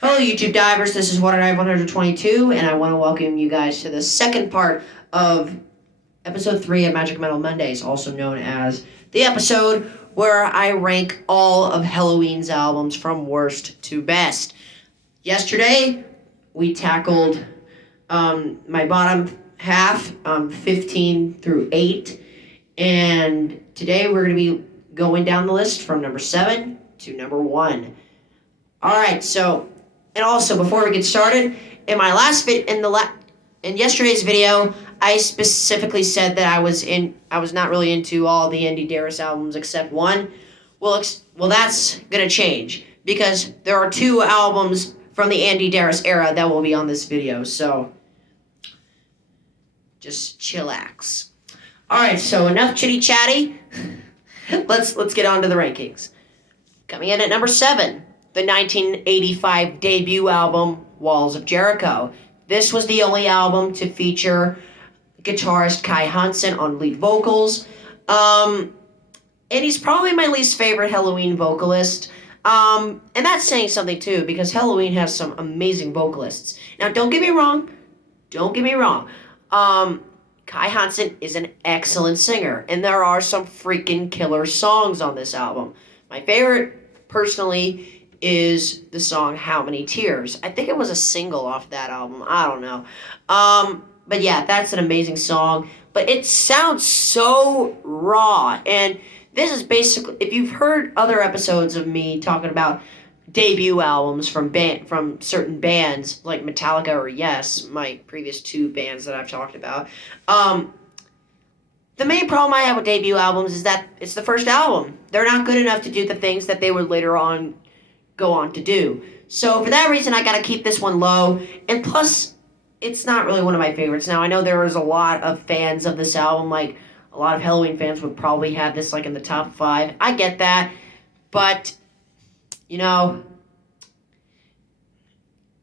Hello, YouTube divers. This is Water Dive 122, and I want to welcome you guys to the second part of episode 3 of Magic Metal Mondays, also known as the episode where I rank all of Helloween's albums from worst to best. Yesterday, we tackled my bottom half, 15 through 8, and today we're going to be going down the list from number 7 to number 1. All right, so, and also before we get started, in my last in yesterday's video, I specifically said that I was not really into all the Andy Darius albums except one. Well, that's gonna change because there are 2 albums from the Andy Darius era that will be on this video. So, just chillax. All right, so enough chitty chatty. let's get on to the rankings. Coming in at number 7. The 1985 debut album, Walls of Jericho. This was the only album to feature guitarist Kai Hansen on lead vocals. And he's probably my least favorite Helloween vocalist. And that's saying something too, because Helloween has some amazing vocalists. Now, don't get me wrong. Kai Hansen is an excellent singer, and there are some freaking killer songs on this album. My favorite, personally, is the song How Many Tears. I think it was a single off that album. I don't know. But yeah, that's an amazing song. But it sounds so raw. And this is basically, if you've heard other episodes of me talking about debut albums from certain bands, like Metallica or Yes, my previous 2 bands that I've talked about, the main problem I have with debut albums is that it's the first album. They're not good enough to do the things that they would later on go on to do. So for that reason, I gotta keep this one low. And plus, it's not really one of my favorites. Now, I know there is a lot of fans of this album. Like, a lot of Helloween fans would probably have this, like, in the top 5. I get that. But, you know,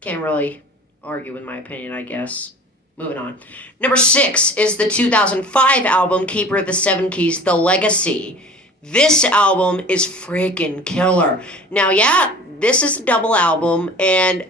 can't really argue with my opinion, I guess. Moving on. Number 6 is the 2005 album, Keeper of the Seven Keys, The Legacy. This album is freaking killer. Now, yeah, this is a double album, and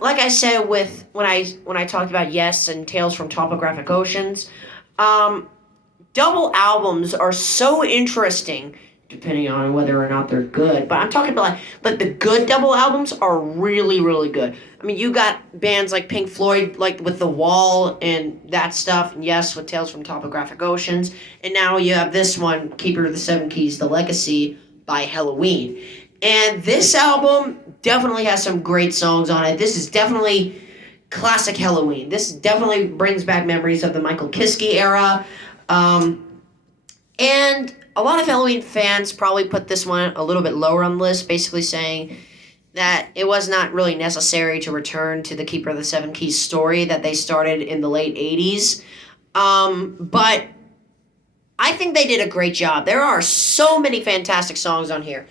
like I said when I talked about Yes and Tales from Topographic Oceans, double albums are so interesting, depending on whether or not they're good. But I'm talking about like the good double albums are really, really good. I mean, you got bands like Pink Floyd, like with The Wall and that stuff, and Yes, with Tales from Topographic Oceans, and now you have this one, Keeper of the Seven Keys, The Legacy by Helloween. And this album definitely has some great songs on it. This is definitely classic Helloween. This definitely brings back memories of the Michael Kiske era. And a lot of Helloween fans probably put this one a little bit lower on the list, basically saying that it was not really necessary to return to the Keeper of the Seven Keys story that they started in the late 80s. But I think they did a great job. There are so many fantastic songs on here.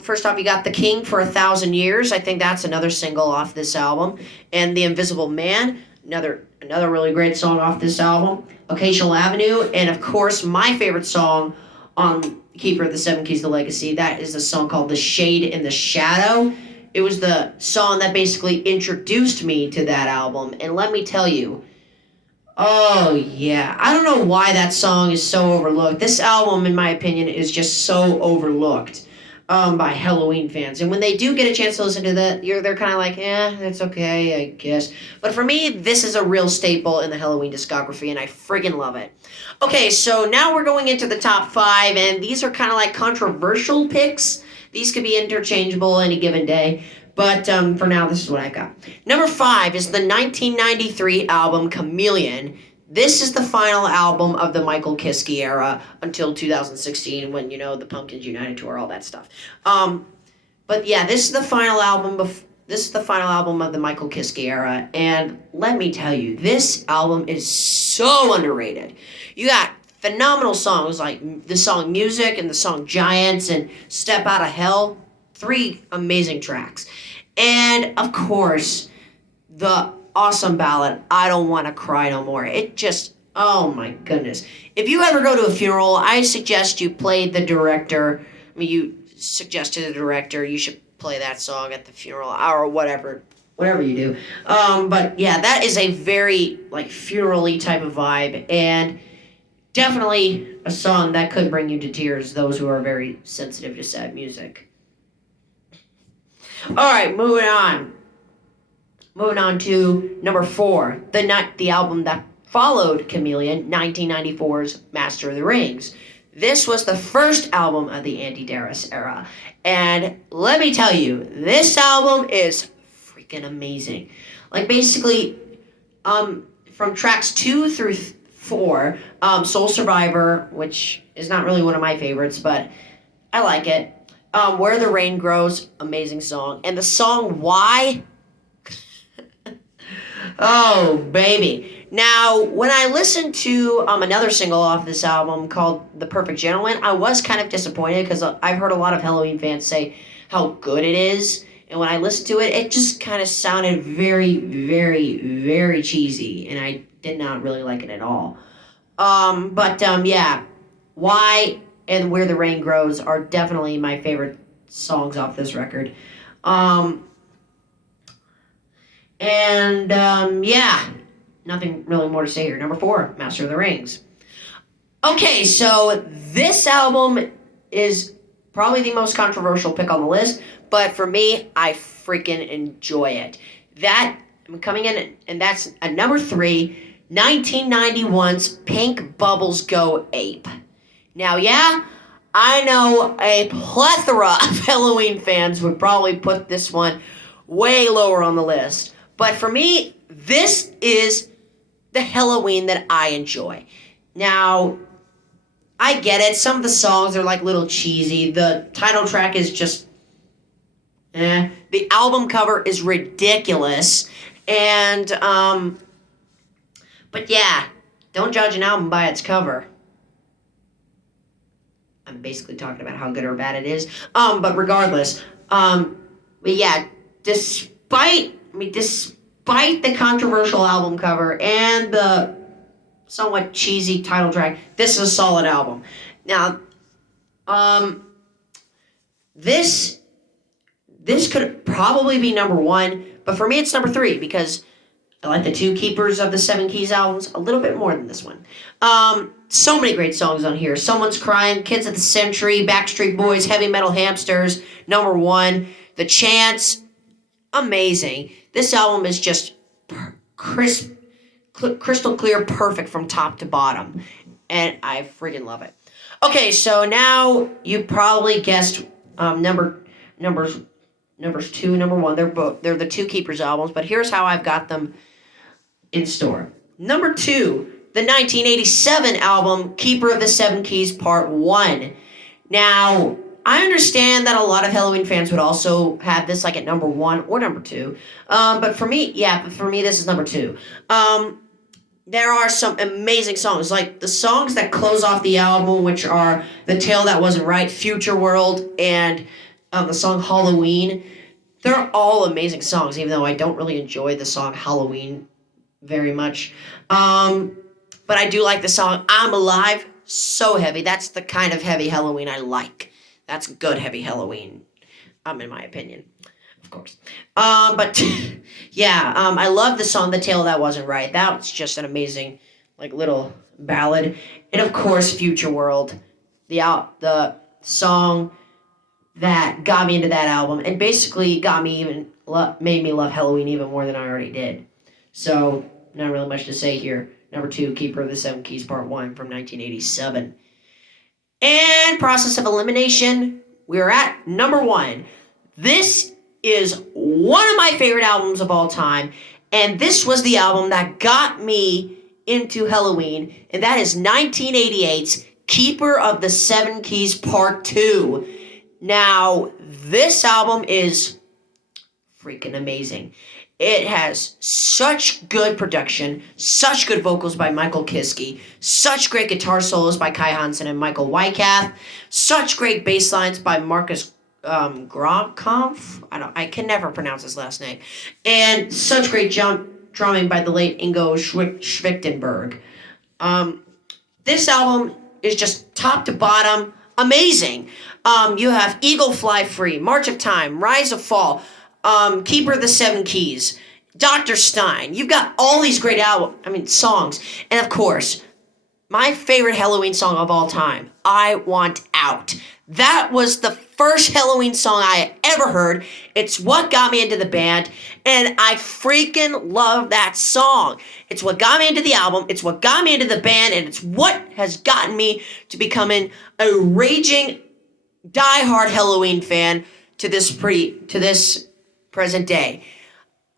First off, you got The King for 1,000 Years. I think that's another single off this album. And The Invisible Man, another really great song off this album. Occasional Avenue, and of course, my favorite song on Keeper of the Seven Keys, The Legacy, that is the song called The Shade in the Shadow. It was the song that basically introduced me to that album, and let me tell you, oh yeah, I don't know why that song is so overlooked. This album, in my opinion, is just so overlooked by Helloween fans. And when they do get a chance to listen to that, they're kind of like, it's okay, I guess. But for me, this is a real staple in the Helloween discography, and I friggin' love it. Okay, so now we're going into the top 5, and these are kind of like controversial picks. These could be interchangeable any given day. But for now, this is what I got. Number 5 is the 1993 album Chameleon. This is the final album of the Michael Kiske era until 2016 when, the Pumpkins United tour, all that stuff. But yeah, this is the final album of the Michael Kiske era, and let me tell you, this album is so underrated. You got phenomenal songs like the song Music and the song Giants and Step Out of Hell. 3 amazing tracks. And of course, the awesome ballad, I Don't Want to Cry No More. It just, oh my goodness. If you ever go to a funeral, I suggest you play the director, you suggest to the director you should play that song at the funeral or whatever you do. But yeah, that is a very like funeral-y type of vibe, and definitely a song that could bring you to tears. Those who are very sensitive to sad music. All right, moving on. Moving on to number 4, the album that followed Chameleon, 1994's Master of the Rings. This was the first album of the Andy Darius era. And let me tell you, this album is freaking amazing. Like basically, from tracks 2 through 4, Soul Survivor, which is not really one of my favorites, but I like it. Where the Rain Grows, amazing song. And the song Why? Oh, baby. Now, when I listened to another single off this album called The Perfect Gentleman, I was kind of disappointed because I've heard a lot of Helloween fans say how good it is. And when I listened to it, it just kind of sounded very, very, very cheesy. And I did not really like it at all. Yeah. Why and Where the Rain Grows are definitely my favorite songs off this record. Yeah, nothing really more to say here. Number 4, Master of the Rings. Okay, so this album is probably the most controversial pick on the list, but for me, I freaking enjoy it. I'm coming in, and that's a number 3, 1991's Pink Bubbles Go Ape. Now, yeah, I know a plethora of Helloween fans would probably put this one way lower on the list. But for me, this is the Helloween that I enjoy. Now, I get it. Some of the songs are like little cheesy. The title track is just The album cover is ridiculous. And, but yeah, don't judge an album by its cover. I'm basically talking about how good or bad it is. But regardless, but yeah, despite the controversial album cover and the somewhat cheesy title track, this is a solid album. Now, this could probably be number 1, but for me it's number 3 because I like the Two Keepers of the Seven Keys albums a little bit more than this one. So many great songs on here. Someone's Crying, Kids of the Century, Backstreet Boys, Heavy Metal Hamsters, number 1. The Chants, amazing. This album is just crystal clear, perfect from top to bottom. And I freaking love it. Okay, so now you probably guessed numbers 2, number 1. They're the Two Keepers albums, but here's how I've got them in store. Number 2, the 1987 album Keeper of the Seven Keys Part 1. Now, I understand that a lot of Helloween fans would also have this like at number 1 or number 2. But for me, this is number 2. There are some amazing songs, like the songs that close off the album, which are The Tale That Wasn't Right, Future World, and the song Helloween. They're all amazing songs, even though I don't really enjoy the song Helloween very much. But I do like the song I'm Alive, so heavy. That's the kind of heavy Helloween I like. That's good heavy Helloween, in my opinion, of course. But yeah, I love the song The Tale That Wasn't Right. That's just an amazing, like, little ballad. And of course, Future World, the song that got me into that album and basically made me love Helloween even more than I already did. So, not really much to say here. Number 2, Keeper of the Seven Keys Part 1 from 1987. And process of elimination, we're at number 1. This is one of my favorite albums of all time, and this was the album that got me into Helloween, and that is 1988's Keeper of the Seven Keys Part 2. Now, this album is freaking amazing. It has such good production, such good vocals by Michael Kiske, such great guitar solos by Kai Hansen and Michael Wyckoff, such great bass lines by Marcus Gromkampf. I can never pronounce his last name. And such great drumming by the late Ingo Schwichtenberg. This album is just top to bottom amazing. You have Eagle Fly Free, March of Time, Rise of Fall, Keeper of the Seven Keys, Dr. Stein. You've got all these great songs. And of course, my favorite Helloween song of all time, I Want Out. That was the first Helloween song I ever heard. It's what got me into the band, and I freaking love that song. It's what got me into the album, it's what got me into the band, and it's what has gotten me to becoming a raging, diehard Helloween fan to this present day.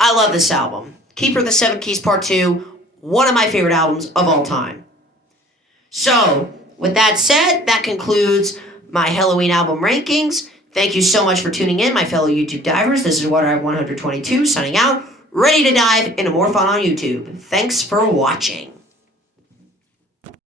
I love this album. Keeper of the Seven Keys Part 2, one of my favorite albums of all time. So, with that said, that concludes my Helloween album rankings. Thank you so much for tuning in, my fellow YouTube divers. This is Water122 signing out, ready to dive into more fun on YouTube. Thanks for watching.